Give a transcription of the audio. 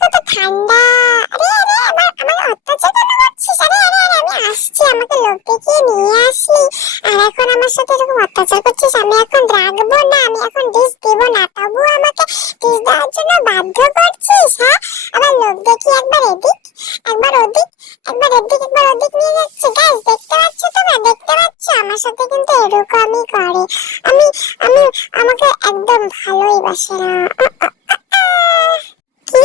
কত ঠান্ডা। আরে আরে আমার অত্যাচার কেন করছিস? আরে আরে আরে আমি আসছি, আমাকে লোক দেখিয়ে নিয়ে আসলি আর এখন আমার সাথে এরকম অত্যাচার করছিস। আমি এখন রাখবো না, আমি এখন ডিশ দিব না, তবু আমাকে ডিশ দেওয়ার জন্য বাধ্য করছিস। হ্যাঁ, আবার লোক দেখিয়ে একবার এদিক একবার ওদিক, একবার এদিক একবার ওদিক নিয়ে যাচ্ছে। গাইস দেখতে পাচ্ছ তোমরা, দেখতে পাচ্ছ আমার সাথে কিন্তু এরকমই করে। আমি আমি আমাকে একদম ভালোই বাসে না। কি